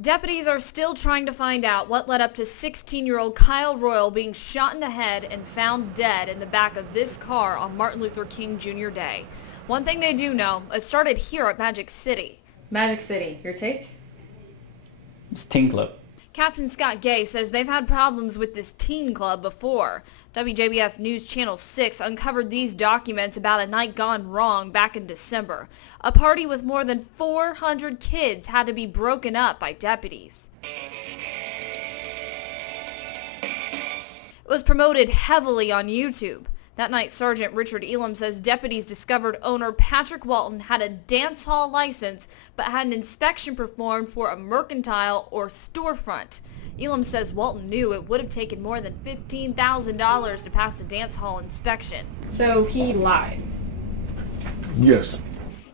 Deputies are still trying to find out what led up to 16-year-old Kyle Royal being shot in the head and found dead in the back of this car on Martin Luther King Jr. Day. One thing they do know, it started here at Magic City. Magic City, your take? It's a teen club. Captain Scott Gay says they've had problems with this teen club before. WJBF News Channel 6 uncovered these documents about a night gone wrong back in December. A party with more than 400 kids had to be broken up by deputies. It was promoted heavily on YouTube. That night, Sergeant Richard Elam says deputies discovered owner Patrick Walton had a dance hall license but had an inspection performed for a mercantile or storefront. Elam says Walton knew it would have taken more than $15,000 to pass a dance hall inspection. So he lied. Yes.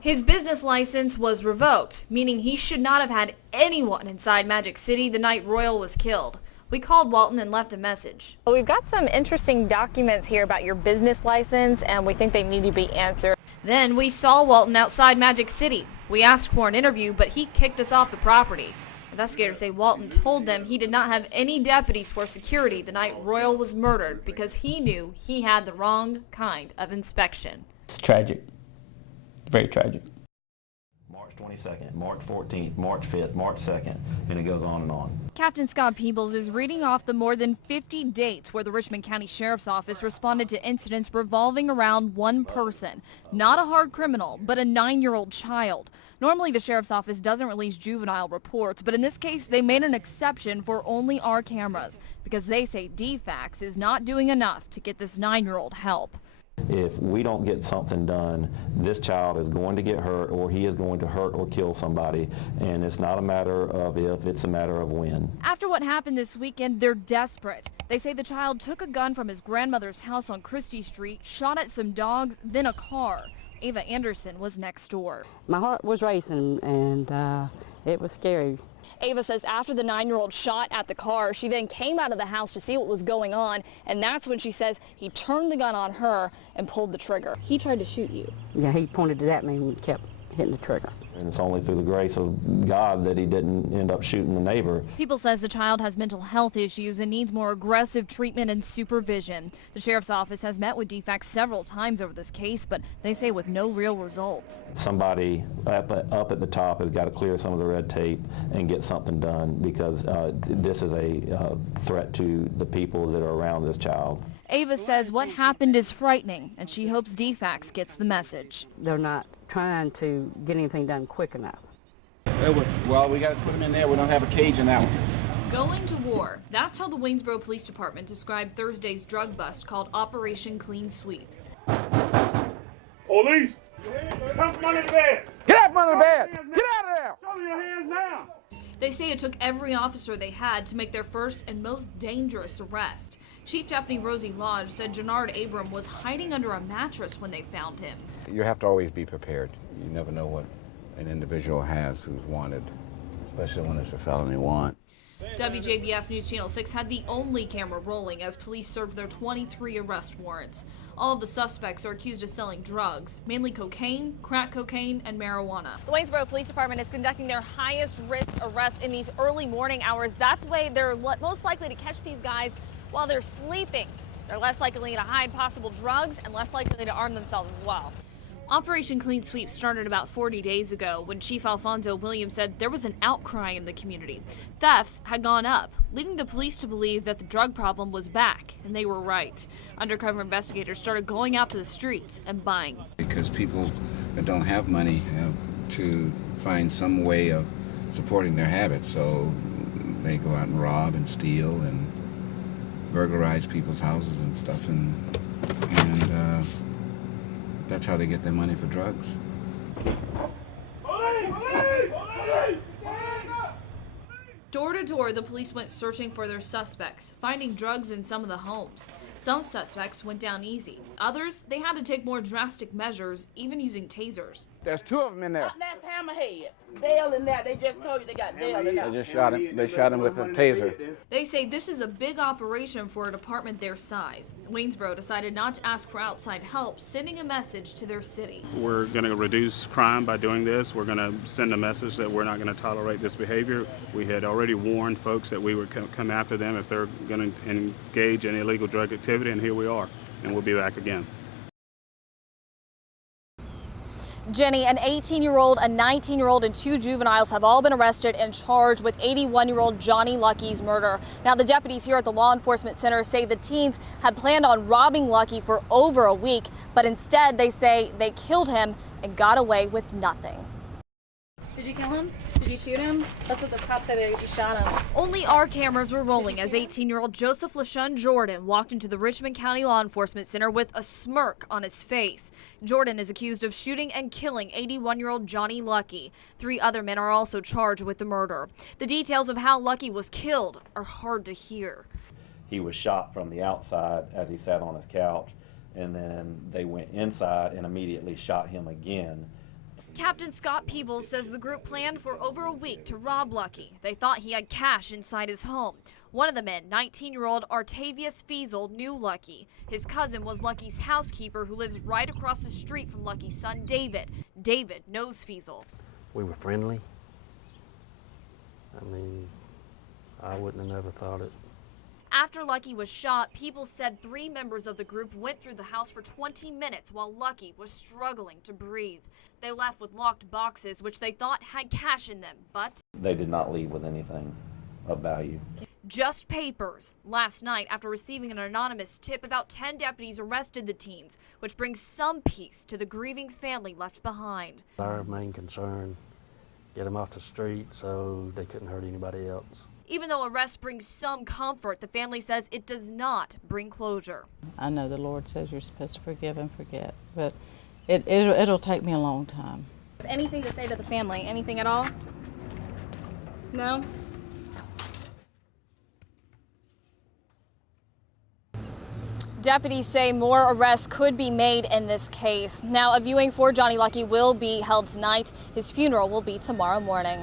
His business license was revoked, meaning he should not have had anyone inside Magic City the night Royal was killed. We called Walton and left a message. Well, we've got some interesting documents here about your business license, and we think they need to be answered. Then we saw Walton outside Magic City. We asked for an interview, but he kicked us off the property. Investigators say Walton told them he did not have any deputies for security the night Royal was murdered because he knew he had the wrong kind of inspection. It's tragic. Very tragic. March 22nd, March 14th, March 5th, March 2nd, and it goes on and on. Captain Scott Peebles is reading off the more than 50 dates where the Richmond County Sheriff's Office responded to incidents revolving around one person. Not a hard criminal, but a 9-year-old child. Normally the Sheriff's Office doesn't release juvenile reports, but in this case they made an exception for only our cameras because they say DFAX is not doing enough to get this 9-year-old help. If we don't get something done, this child is going to get hurt, or he is going to hurt or kill somebody, and it's not a matter of if, it's a matter of when. After what happened this weekend, they're desperate. They say the child took a gun from his grandmother's house on Christie Street, shot at some dogs, then a car. Ava Anderson was next door. My heart was racing, and it was scary. Ava says after the 9-year-old shot at the car, she then came out of the house to see what was going on, and that's when she says he turned the gun on her and pulled the trigger. He tried to shoot you. Yeah, he pointed it at me and kept hitting the trigger. And it's only through the grace of God that he didn't end up shooting the neighbor. People says the child has mental health issues and needs more aggressive treatment and supervision. The Sheriff's Office has met with DFAX several times over this case, but they say with no real results. Somebody up at the top has got to clear some of the red tape and get something done, because this is a threat to the people that are around this child. Ava says what happened is frightening, and she hopes DFAX gets the message. They're not trying to get anything done quick enough. Well, we got to put them in there. We don't have a cage in that one. Going to war. That's how the Waynesboro Police Department described Thursday's drug bust called Operation Clean Sweep. Police! Come from under the bed! Get out from under the bed! Get out of there! Show me your hands now! They say it took every officer they had to make their first and most dangerous arrest. Chief Deputy Rosie Lodge said Jannard Abram was hiding under a mattress when they found him. You have to always be prepared. You never know what an individual has who's wanted, especially when it's a felony want. WJBF News Channel 6 had the only camera rolling as police served their 23 arrest warrants. All of the suspects are accused of selling drugs, mainly cocaine, crack cocaine, and marijuana. The Waynesboro Police Department is conducting their highest risk arrest in these early morning hours. That's why they're most likely to catch these guys while they're sleeping. They're less likely to hide possible drugs and less likely to arm themselves as well. Operation Clean Sweep started about 40 days ago when Chief Alfonso Williams said there was an outcry in the community. Thefts had gone up, leading the police to believe that the drug problem was back, and they were right. Undercover investigators started going out to the streets and buying. Because people that don't have money have to find some way of supporting their habits, so they go out and rob and steal and burglarize people's houses and stuff, and that's how they get their money for drugs. Door to door, the police went searching for their suspects, finding drugs in some of the homes. Some suspects went down easy. Others, they had to take more drastic measures, even using tasers. There's 2 of them in there. That's Hammerhead. Dale in there. They just told you they got Dale in there. They just shot him. They shot him with a taser. They say this is a big operation for a department their size. Waynesboro decided not to ask for outside help, sending a message to their city. We're going to reduce crime by doing this. We're going to send a message that we're not going to tolerate this behavior. We had already warned folks that we would come after them if they're going to engage in illegal drug activity, and here we are, and we'll be back again. Jenny, an 18-year-old, a 19-year-old, and 2 juveniles have all been arrested and charged with 81-year-old Johnny Lucky's murder. Now, the deputies here at the Law Enforcement Center say the teens had planned on robbing Lucky for over a week, but instead they say they killed him and got away with nothing. Did you kill him? Did you shoot him? That's what the cops said, they just shot him. Only our cameras were rolling as 18-year-old Joseph LaShawn Jordan walked into the Richmond County Law Enforcement Center with a smirk on his face. Jordan is accused of shooting and killing 81-year-old Johnny Lucky. 3 other men are also charged with the murder. The details of how Lucky was killed are hard to hear. He was shot from the outside as he sat on his couch, and then they went inside and immediately shot him again. Captain Scott Peebles says the group planned for over a week to rob Lucky. They thought he had cash inside his home. One of the men, 19-year-old Artavius Feasel, knew Lucky. His cousin was Lucky's housekeeper who lives right across the street from Lucky's son, David. David knows Feasel. We were friendly. I mean, I wouldn't have never thought it. After Lucky was shot, Peebles said 3 members of the group went through the house for 20 minutes while Lucky was struggling to breathe. They left with locked boxes, which they thought had cash in them, but They did not leave with anything of value. just papers. Last night, after receiving an anonymous tip, about 10 deputies arrested the teens, which brings some peace to the grieving family left behind. Our main concern, get them off the street so they couldn't hurt anybody else. Even though arrest brings some comfort, the family says it does not bring closure. I know the Lord says you're supposed to forgive and forget, but it'll take me a long time. Anything to say to the family? Anything at all? No? Deputies say more arrests could be made in this case. Now, a viewing for Johnny Lucky will be held tonight. His funeral will be tomorrow morning.